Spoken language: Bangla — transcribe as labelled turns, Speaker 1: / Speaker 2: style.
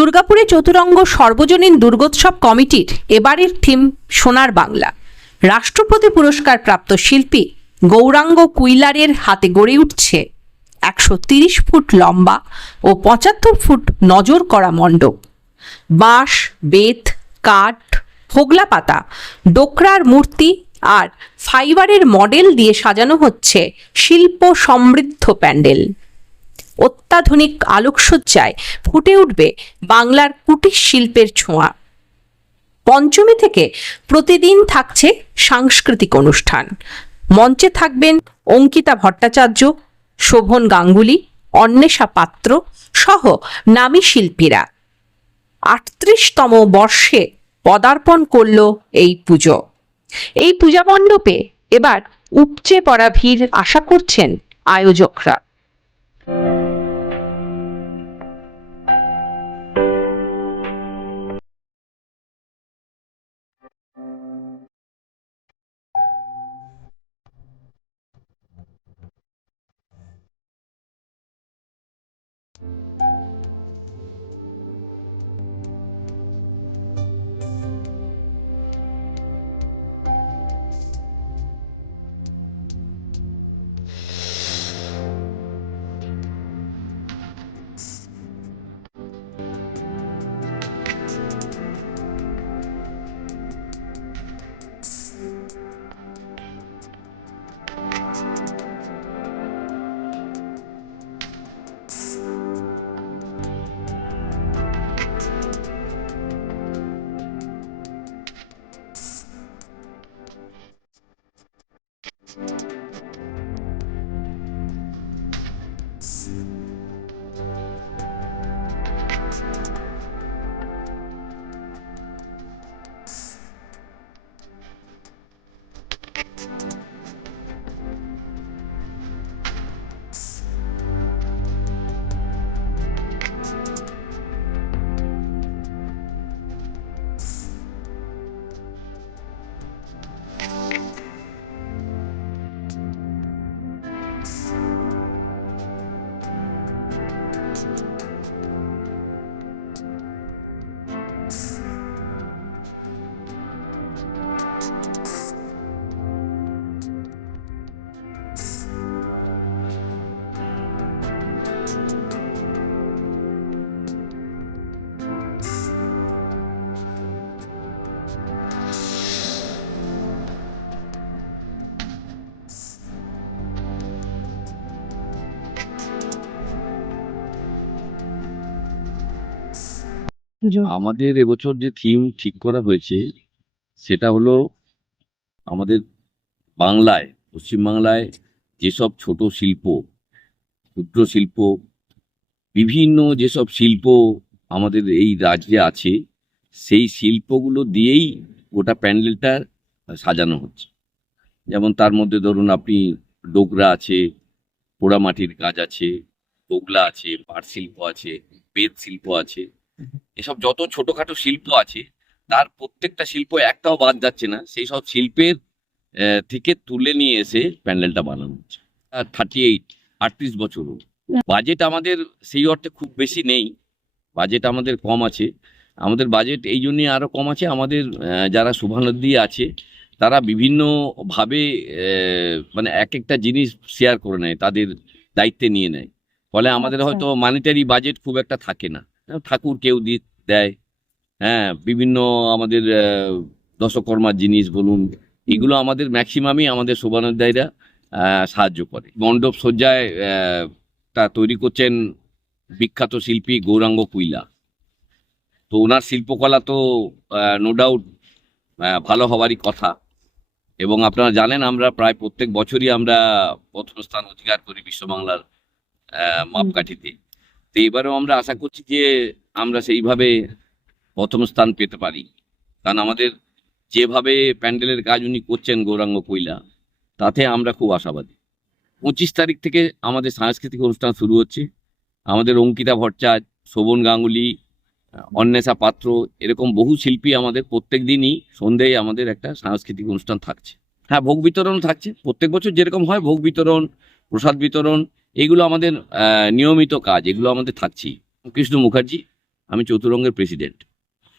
Speaker 1: দুর্গাপুরে চতুরঙ্গ সর্বজনীন দুর্গোৎসব কমিটির এবারের থিম সোনার বাংলা। রাষ্ট্রপতি পুরস্কার প্রাপ্ত শিল্পী গৌরাঙ্গ কুইলারের হাতে গড়ে উঠছে একশো ফুট লম্বা ও পঁচাত্তর ফুট নজর করা মণ্ডপ। বাঁশ, বেত, কাঠ, হোগলা পাতা, ডোকরার মূর্তি আর ফাইবারের মডেল দিয়ে সাজানো হচ্ছে শিল্প সমৃদ্ধ প্যান্ডেল। অত্যাধুনিক আলোকসজ্জায় ফুটে উঠবে বাংলার কুটির শিল্পের ছোঁয়া। পঞ্চমী থেকে প্রতিদিন থাকছে সাংস্কৃতিক অনুষ্ঠান। মঞ্চে থাকবেন অঙ্কিতা ভট্টাচার্য, শোভন গাঙ্গুলি, অন্বেষা পাত্র সহ নামী শিল্পীরা। আটত্রিশতম বর্ষে পদার্পণ করল এই পুজো। এই পূজা মণ্ডপে এবার উপচে পড়া ভিড় আশা করছেন আয়োজকরা।
Speaker 2: আমাদের এবছর যে থিম ঠিক করা হয়েছে, সেটা হলো আমাদের বাংলায়, পশ্চিমবাংলায় যেসব ছোট শিল্প, ক্ষুদ্র শিল্প, বিভিন্ন যেসব শিল্প আমাদের এই রাজ্যে আছে, সেই শিল্পগুলো দিয়েই গোটা প্যান্ডেলটা সাজানো হচ্ছে। যেমন তার মধ্যে ধরুন আপনি ডোকরা আছে, পোড়ামাটির কাজ আছে তোগলা আছে, পাট শিল্প আছে, বেত শিল্প আছে। এসব যত ছোটখাটো শিল্প আছে তার প্রত্যেকটা শিল্প একটাও বাদ যাচ্ছে না সেই সব শিল্পের থেকে তুলে নিয়ে এসে প্যান্ডেলটা বানানো হচ্ছে। থার্টি এইট আটত্রিশ বছর বাজেট আমাদের সেই অর্থে খুব বেশি নেই বাজেট আমাদের কম আছে। আমাদের বাজেট এই জন্যই আরও কম আছে আমাদের যারা শুভানন্দী আছে তারা বিভিন্নভাবে আহ, মানে এক একটা জিনিস শেয়ার করে নেয় তাদের দায়িত্বে নিয়ে নেয়। ফলে আমাদের
Speaker 3: আচ্ছা।
Speaker 2: হয়তো মানিটারি বাজেট খুব একটা থাকে না। ঠাকুর কেউ দিয়ে দেয়। হ্যাঁ বিভিন্ন আমাদের দশকর্মার জিনিস বলুন, এগুলো আমাদের ম্যাক্সিমামই আমাদের শোভানোধ্যায়ীরা সাহায্য করে। মণ্ডপ সজ্জায় তা তৈরি করছেন বিখ্যাত শিল্পী গৌরাঙ্গ কুইলা। তো ওনার শিল্পকলা তো নো ডাউট ভালো হওয়ারই কথা। এবং আপনারা জানেন, আমরা প্রায় প্রত্যেক বছরই আমরা প্রথম স্থান অধিকার করি বিশ্ববাংলার মাপকাঠিতে। তো এবারেও আমরা আশা করছি যে আমরা সেইভাবে প্রথম স্থান পেতে পারি। কারণ আমাদের যেভাবে প্যান্ডেলের কাজ উনি করছেন গৌরাঙ্গ কৈলা তাতে আমরা খুব আশাবাদী। পঁচিশ তারিখ থেকে আমাদের সাংস্কৃতিক অনুষ্ঠান শুরু হচ্ছে। আমাদের অঙ্কিতা ভট্টাচার্য, শোভন গাঙ্গুলি, অন্বেষা পাত্র, এরকম বহু শিল্পী আমাদের প্রত্যেক দিনই সন্ধ্যেয় আমাদের একটা সাংস্কৃতিক অনুষ্ঠান থাকছে। হ্যাঁ ভোগ বিতরণ থাকছে। প্রত্যেক বছর যেরকম হয় ভোগ বিতরণ, প্রসাদ বিতরণ এগুলো আমাদের নিয়মিত কাজ এগুলো আমাদের থাকছি কৃষ্ণ মুখার্জি আমি চতুরঙ্গের প্রেসিডেন্ট।